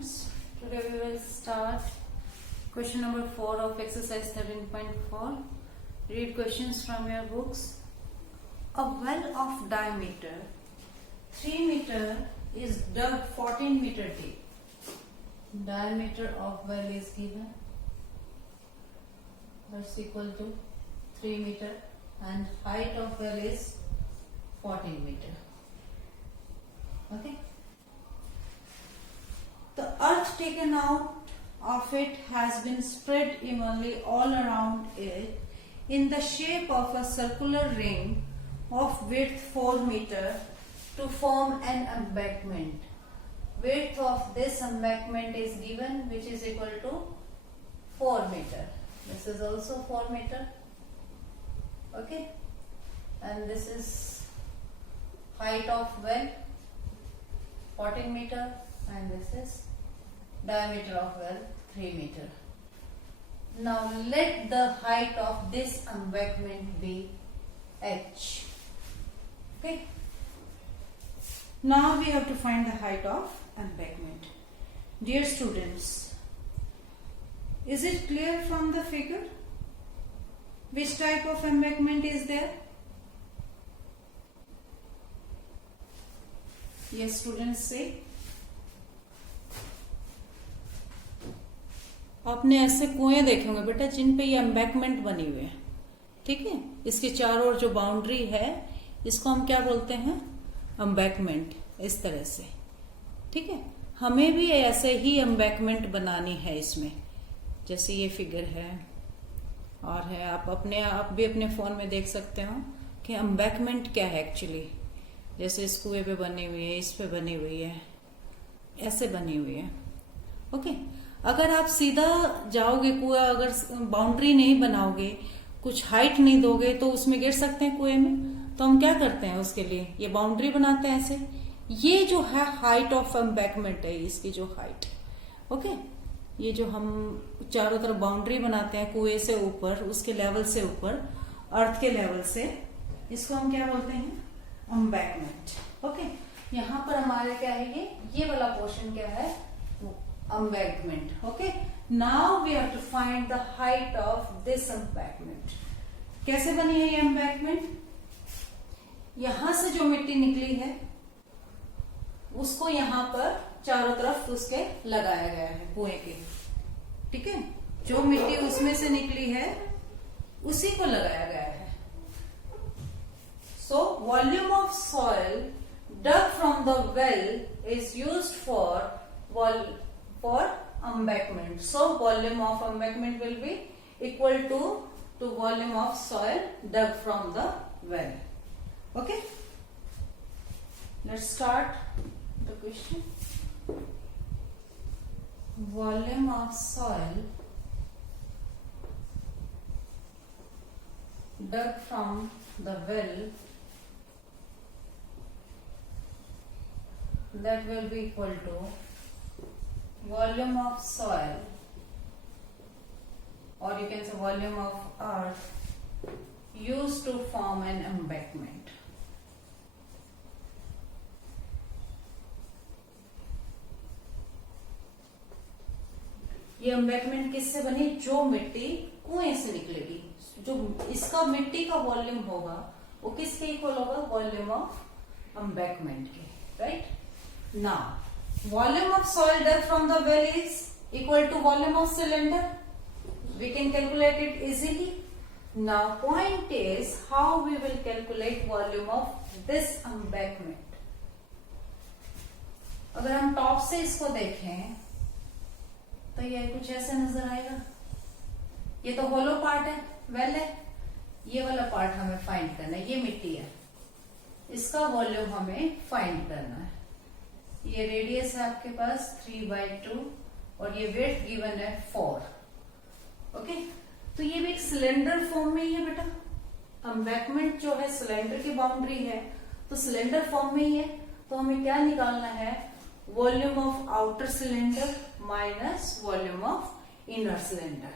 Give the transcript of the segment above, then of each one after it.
students, today we will start question number 4 of exercise 13.4. Read questions from your books. A well of diameter 3 meter is dug 14 meter deep. Diameter of well is given, that's equal to 3 meter, and height of well is 14 meter. Okay. The earth taken out of it has been spread evenly all around it in the shape of a circular ring of width 4 meter to form an embankment. Width of this embankment is given, which is equal to 4 meter. This is also 4 meter. Okay. And this is height of well 14 meter, and this is diameter of well 3 meter. Now let the height of this embankment be h. Okay. Now we have to find the height of embankment. Dear students, is it clear from the figure which type of embankment is there? Yes, students, say. आपने ऐसे कुएं देखे होंगे बेटा जिन पे ये embankment बनी हुई है, ठीक है। इसके चारों ओर जो बाउंड्री है इसको हम क्या बोलते हैं, एम्बैंकमेंट। इस तरह से, ठीक है। हमें भी ऐसे ही एम्बैंकमेंट बनानी है इसमें, जैसे ये फिगर है और है। आप भी अपने फोन में देख सकते हो कि एम्बैंकमेंट क्या है एक्चुअली। जैसे इस कुएं पे बनी हुई है, इस पे बनी हुई है, ऐसे बनी हुई है। ओके। अगर आप सीधा जाओगे कुआं, अगर बाउंड्री नहीं बनाओगे, कुछ हाइट नहीं दोगे, तो उसमें गिर सकते हैं कुएं में। तो हम क्या करते हैं उसके लिए, ये बाउंड्री बनाते हैं ऐसे। ये जो है हाइट ऑफ एम्बैंकमेंट है, इसकी जो हाइट। ओके। ये जो हम चारों तरफ बाउंड्री बनाते हैं कुएं से ऊपर, उसके लेवल से ऊपर, अर्थ के लेवल से, इसको हम क्या बोलते हैं, एम्बैंकमेंट। ओके। यहाँ पर हमारे क्या है, ये वाला पोर्शन क्या है, embankment. Okay. Now we have to find the height of this embankment. कैसे बनी है ये embankment? यहां से जो मिट्टी निकली है उसको यहां पर चारों तरफ उसके लगाया गया है कुएं के, ठीक है। जो मिट्टी उसमें से निकली है उसी को लगाया गया है। So volume of soil dug from the well is used for embankment. So volume of embankment will be equal to volume of soil dug from the well. Okay. Let's start the question. Volume of soil dug from the well, that will be equal to volume of soil, or you can say volume of earth used to form an embankment. ये embankment किससे बनी, जो मिट्टी कुएं से निकलेगी, जो इसका मिट्टी का वॉल्यूम होगा वो किसके इक्वल होगा, वॉल्यूम ऑफ एम्बैंकमेंट के, right. Now volume of soil dug from the well is equal to volume of cylinder. We can calculate it easily. Now point is how we will calculate volume of this embankment. अगर हम top से इसको देखें तो ये कुछ ऐसे नजर आएगा। ये तो होलो पार्ट है, वेल है। ये वाला पार्ट हमें फाइंड करना है, ये मिट्टी है, इसका वॉल्यूम हमें फाइंड करना है। ये रेडियस है आपके पास 3/2 और ये वेट गिवन है 4। ओके। तो ये भी एक सिलेंडर फॉर्म में ही है बेटा। एम्बैंकमेंट जो है सिलेंडर की बाउंड्री है, तो सिलेंडर फॉर्म में ही है। तो हमें क्या निकालना है, volume of outer cylinder minus volume of inner cylinder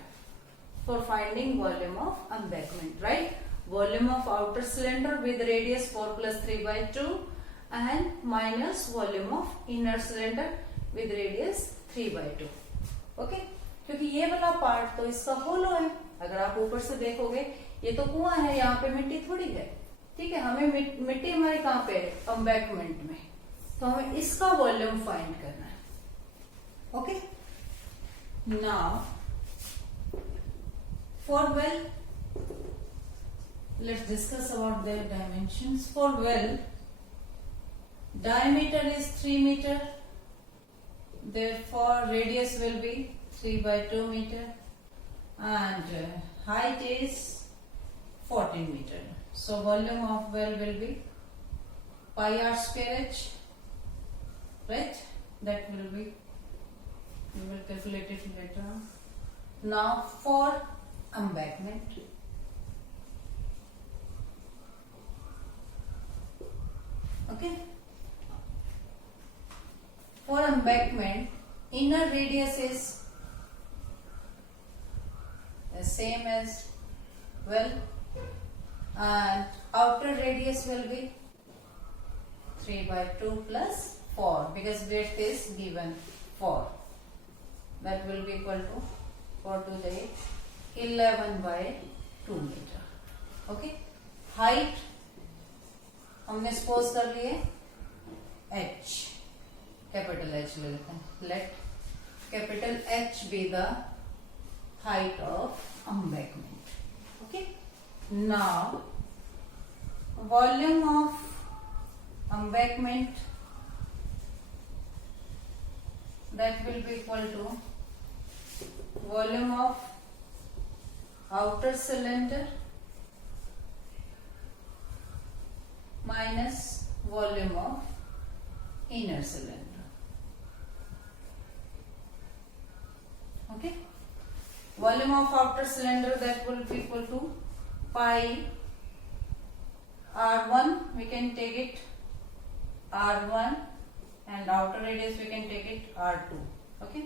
for finding volume of embankment, right. Volume of outer cylinder with radius 4 + 3/2 and minus volume of inner cylinder with radius 3/2। Okay, क्योंकि ये वाला पार्ट तो इसका होलो है। अगर आप ऊपर से देखोगे ये तो कुआं है, यहाँ पे मिट्टी थोड़ी है। ठीक है, हमें मिट्टी हमारे कहाँ पे है, एम्बैंकमेंट में, तो हमें इसका वॉल्यूम फाइंड करना है। Okay, now for well let's discuss about their dimensions. For well, diameter is 3 meter, therefore radius will be 3/2 meter, and height is 14 meter. So volume of well will be pi r square h, right? That will be, we will calculate it later on. Now for embankment, okay, for embankment, inner radius is the same as well, and outer radius will be 3/2 plus 4, because width is given 4. That will be equal to 4 to the 11/2 meter. Okay, height हमने suppose कर लिए h, capital H ले लेते हैं। Let capital H be the height of embankment. Okay, now volume of embankment, that will be equal to volume of outer cylinder minus volume of inner cylinder. Okay, volume of outer cylinder, that will be equal to pi r1, we can take it r1, and outer radius we can take it r2. Okay,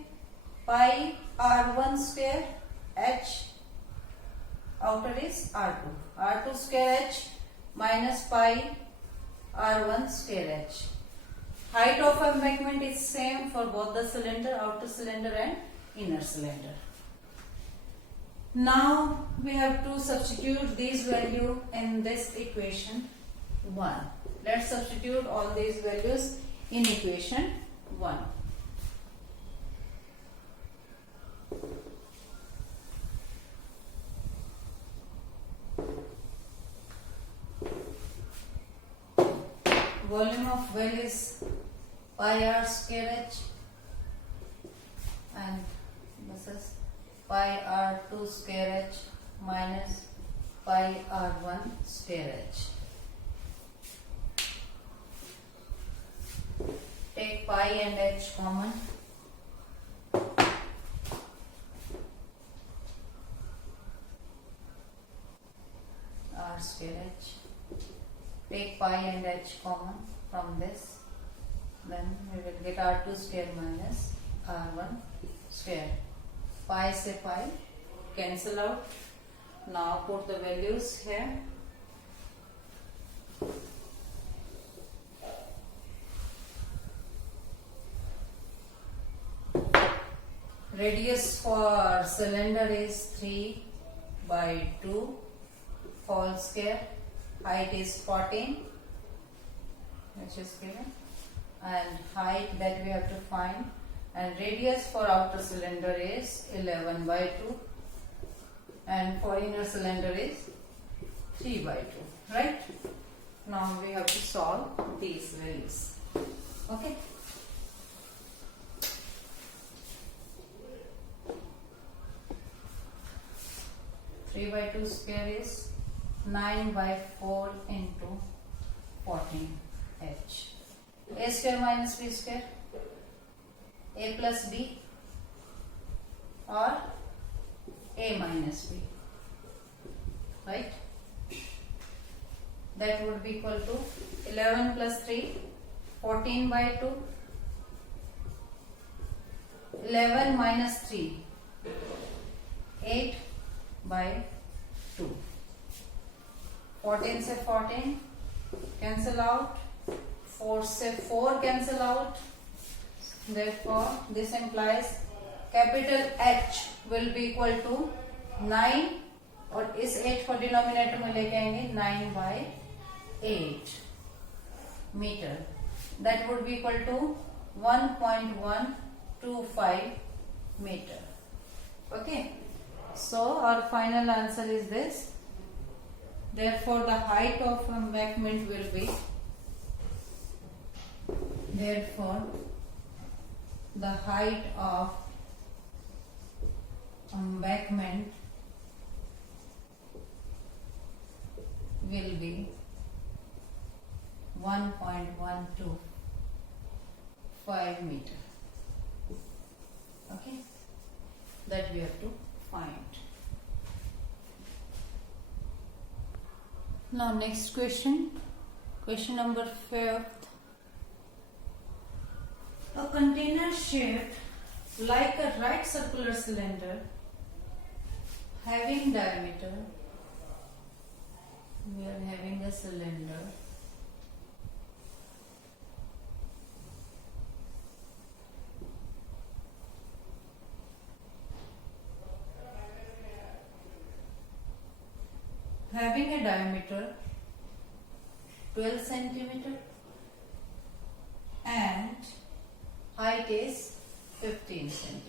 pi r1 square h, outer is r2, r2 square h minus pi r1 square h. Height of embankment is same for both the cylinder, outer cylinder and inner cylinder. Now we have to substitute these values in this equation 1. Let's substitute all these values in equation 1. Volume of well is pi r square h, and this is pi r2 square h minus pi r1 square h. Take pi and h common. R square h. Take pi and h common from this, then we will get r2 square minus r1 square. Pi से pi cancel out. Now put the values here. Radius for cylinder is 3/2 whole square. Height is 14, which is given, and height that we have to find, and radius for outer cylinder is 11/2, and for inner cylinder is 3/2. Right? Now we have to solve these values. Okay. Three by two square is 9/4 into 14h. A square minus b square, a plus b, or a minus b, right? That would be equal to 11 plus 3, 14/2, 11 minus 3, 8/2. 14 से 14 cancel out, 4 से 4 cancel out, Therefore, this implies capital H will be equal to 9 और इस H को denominator में लेके आएंगे 9/8 metre. That would be equal to 1.125 meter. Okay. So our final answer is this. Therefore, the height of embankment will be. Therefore, the height of embankment will be 1.125 meter. Okay, that we have to find. Now next question number 5. A container shaped like a right circular cylinder having diameter, we are having a cylinder having a diameter 12 centimeter and height is 15 centimeter.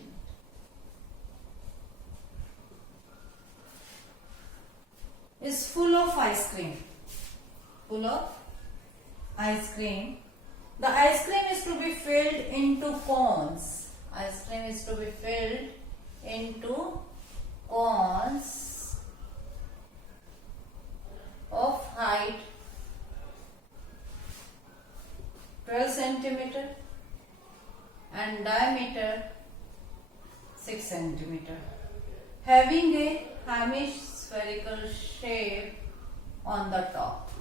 Is full of ice cream. Full of ice cream. The ice cream is to be filled into cones. Ice cream is to be filled into cones of height 12 centimeter and diameter 6 centimeter, having a hemispherical shape on the top,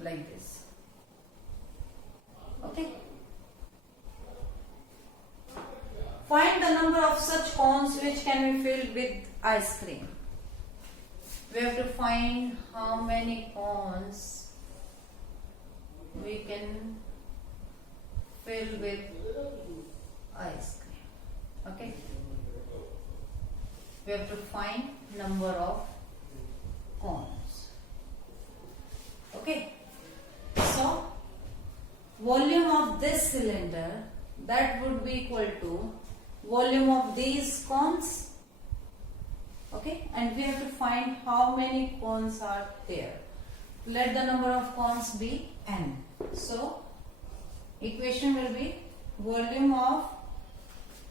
like this. Okay. Find the number of such cones which can be filled with ice cream. We have to find how many cones we can fill with ice cream. Okay. We have to find number of cones. Okay. So volume of this cylinder, that would be equal to volume of these cones. Okay, and we have to find how many cones are there. Let the number of cones be n. So equation will be volume of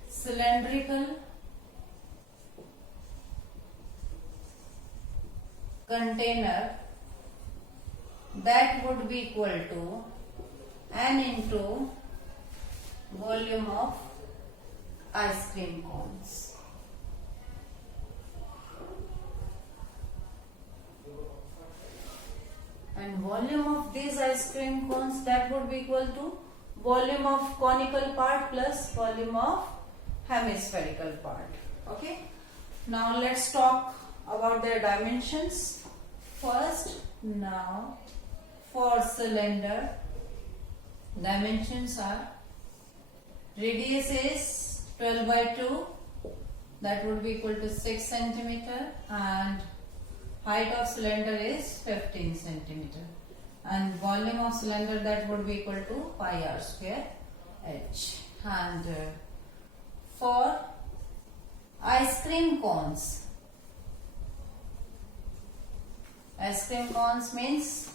cylindrical container, that would be equal to n into volume of ice cream cones. And volume of these ice cream cones, that would be equal to volume of conical part plus volume of hemispherical part. Okay. Now let's talk about their dimensions. First, now for cylinder, dimensions are radius is 12/2, that would be equal to 6 centimeter, and height of cylinder is 15 centimeter, and volume of cylinder, that would be equal to pi r square h. And for ice cream cones means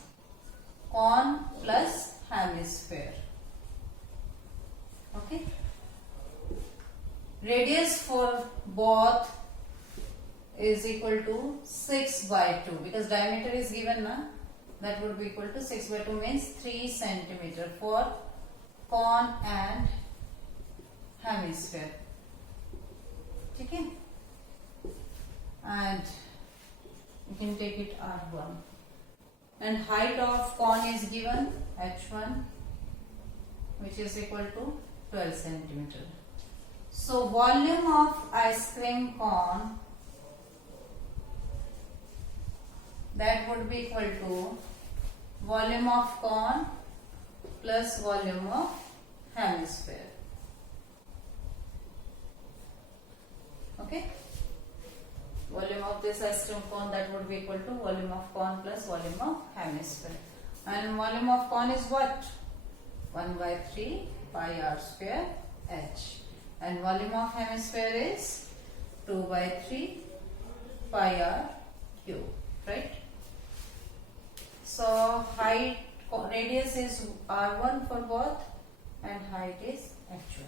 cone plus hemisphere. Okay. Radius for both is equal to 6/2, because diameter is given na, that would be equal to 6/2 means 3 centimeter for cone and hemisphere. Okay. And you can take it R1. And height of cone is given H1, which is equal to 12 centimeter. So volume of ice cream cone, that would be equal to volume of cone plus volume of hemisphere. Okay. Volume of this ice cream cone, that would be equal to volume of cone plus volume of hemisphere. And volume of cone is what? 1 by 3 pi r square h. And volume of hemisphere is 2 by 3 pi r cube. Right? So height, radius is r1 for both and height is h1.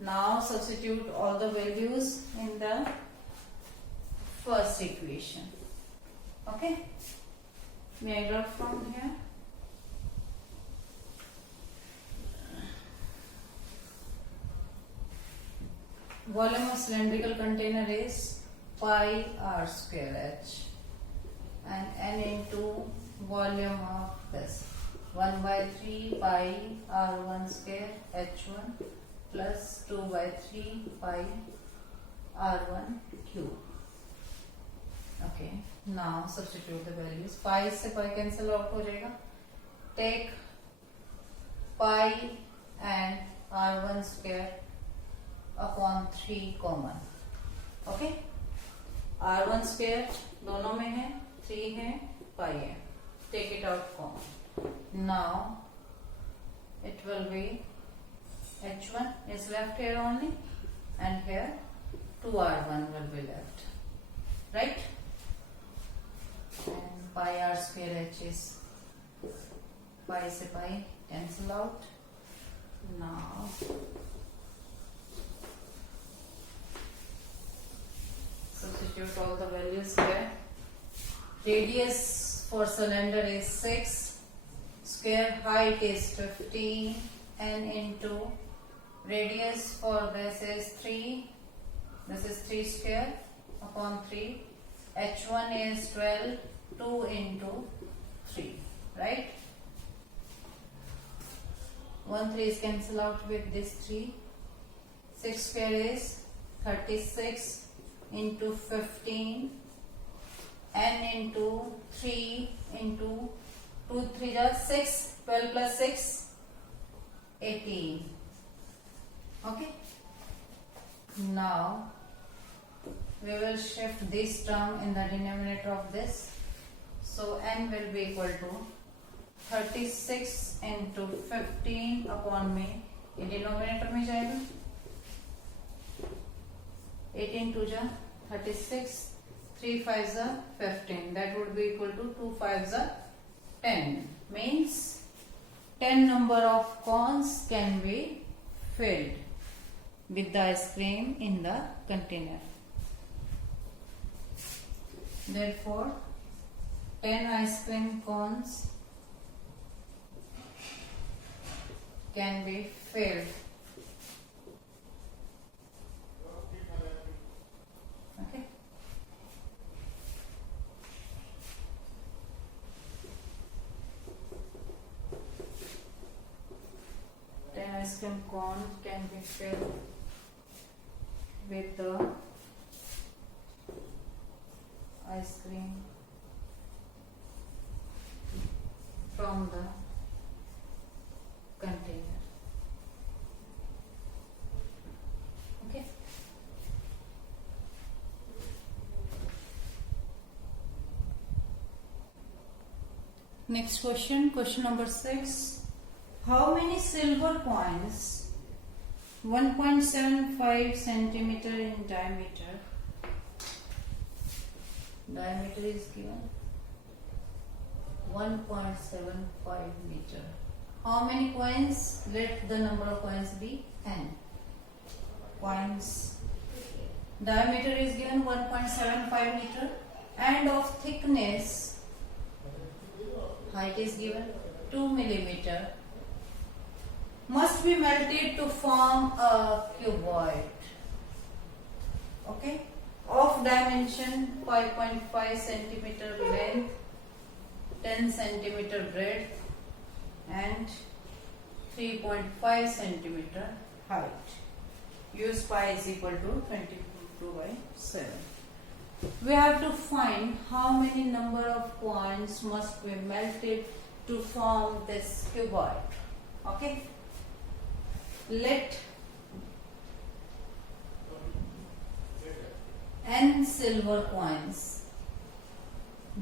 Now substitute all the values in the first equation. Okay. May I write from here? Volume of cylindrical container is pi r square h, and n into volume of this 1 by 3 pi r1 square h1 plus 2 by 3 pi r1 cube. Okay, now substitute the values. Pi से pi cancel out हो जाएगा. Take pi and r1 square upon 3 common. Okay, r1 square दोनों में है, 3 है, pi है. Take it out common. Now it will be h1 is left here only, and here 2r1 will be left. Right? And pi r square h is pi से pi cancel out. Now substitute all the values here. Radius for cylinder is 6, square height is 15, n into radius for this is 3, this is 3 square upon 3, h1 is 12, 2 into 3, right? 1 3 is cancel out with this 3, 6 square is 36 into 15, n into 3 into 2 3 is 6, 12 plus 6, 18. Okay. Now we will shift this term in the denominator of this. So n will be equal to 36 into 15 upon में ये denominator में जाएगा. 18 2 जा 36, 3 5 जा 15. That would be equal to 2 5 जा 10. Means 10 number of cones can be filled with the ice cream in the container. Therefore, 10 ice cream cones can be filled. Okay. Ice cream cone can be filled with the ice cream from the container. Okay. Next question, question number 6. How many silver coins 1.75 centimeter in diameter is given 1.75 meter. How many coins? Let the number of coins be n. Coins. Diameter is given 1.75 meter and of thickness, height is given 2 millimeter. Must be melted to form a cuboid. Okay. Of dimension 5.5 centimeter length, 10 centimeter breadth, and 3.5 centimeter height. Use pi is equal to 22/7. We have to find how many number of coins must be melted to form this cuboid. Okay. n silver coins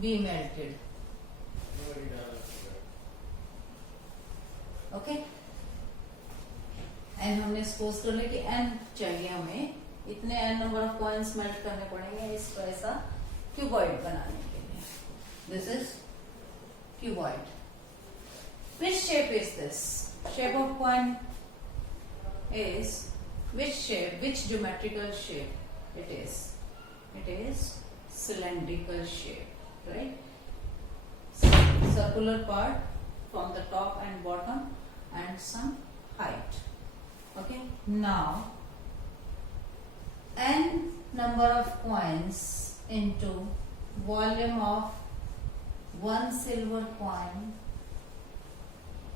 be melted. Okay n हमने suppose कर लिया कि n चाहिए, हमें इतने n number of coins melt करने पड़ेंगे इसको ऐसा क्यूबॉइड बनाने के लिए. This is cuboid. Which shape is this? Shape of coin is which shape, which geometrical shape it is? It is cylindrical shape, right? Circular part from the top and bottom and some height. Okay, now n number of coins into volume of one silver coin,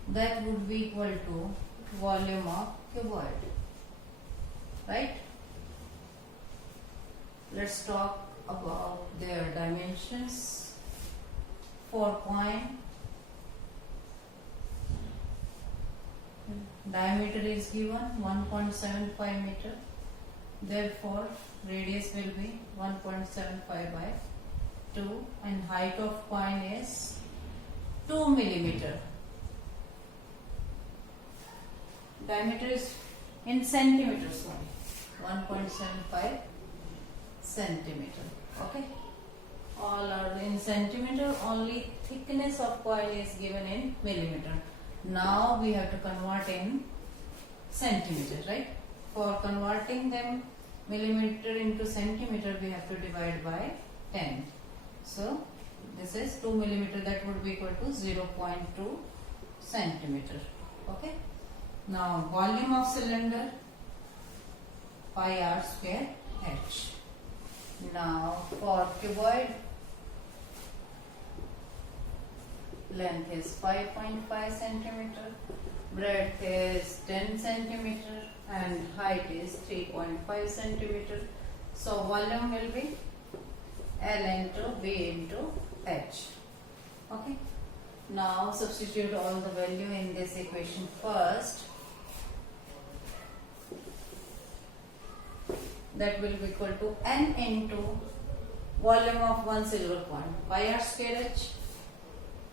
that would be equal to volume of cuboid, right? Let's talk about their dimensions. For coin, diameter is given 1.75 meter, therefore radius will be 1.75 by 2 and height of coin is 2 millimeter. Diameter is in centimeters only, 1.75 centimeter. Okay, all are in centimeter, only thickness of coil is given in millimeter. Now we have to convert in centimeter, right? For converting them millimeter into centimeter, we have to divide by 10. So this is 2 millimeter, that would be equal to 0.2 centimeter. Okay. Now volume of cylinder pi r square h. Now for cuboid, length is 5.5 centimeter, breadth is 10 centimeter and height is 3.5 centimeter. So volume will be L into B into H. Okay. Now substitute all the value in this equation first. That will be equal to n into volume of one silver coin, pi r square h.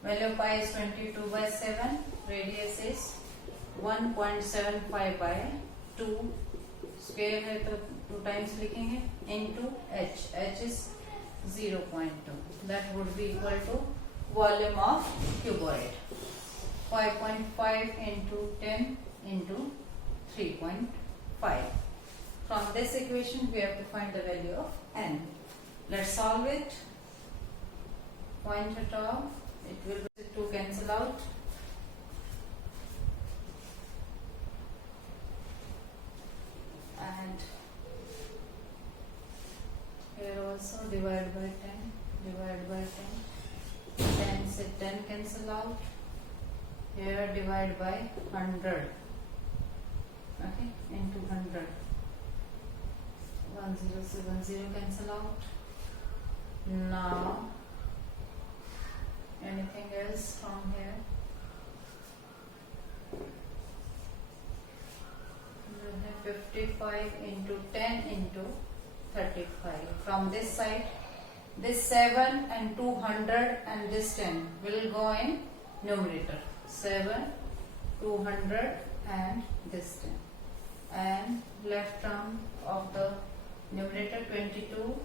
Value of pi is 22 by 7. Radius is 1.75 by 2. Square है तो 2 times लिखेंगे into h. H is 0.2. That would be equal to volume of cuboid. 5.5 into 10 into 3.5. From this equation, we have to find the value of n. Let's solve it. Point it off. It will be 2 cancel out. And here also divide by 10. Divide by 10. 10 से 10 cancel out. Here divide by 100. Okay, into 100. 10 cancel out. Now anything else from here? 55 into 10 into 35. From this side, this 7 and 200 and this 10 will go in numerator. 7, 200 and this 10. And left term of the numerator 22,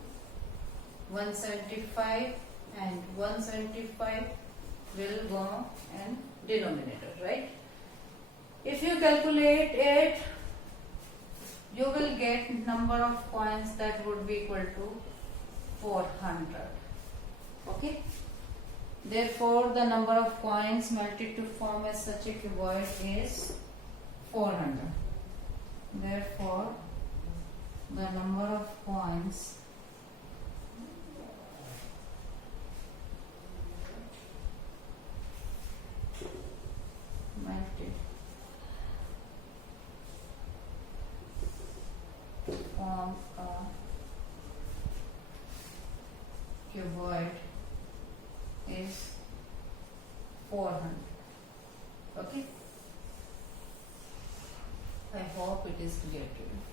175 and 175 will go in denominator, right? If you calculate it, you will get number of coins that would be equal to 400. Okay. Therefore, the number of coins melted to form as such a cuboid is 400. Therefore, the number of coins melted to form a cuboid is 400. Okay. I hope it is clear to you.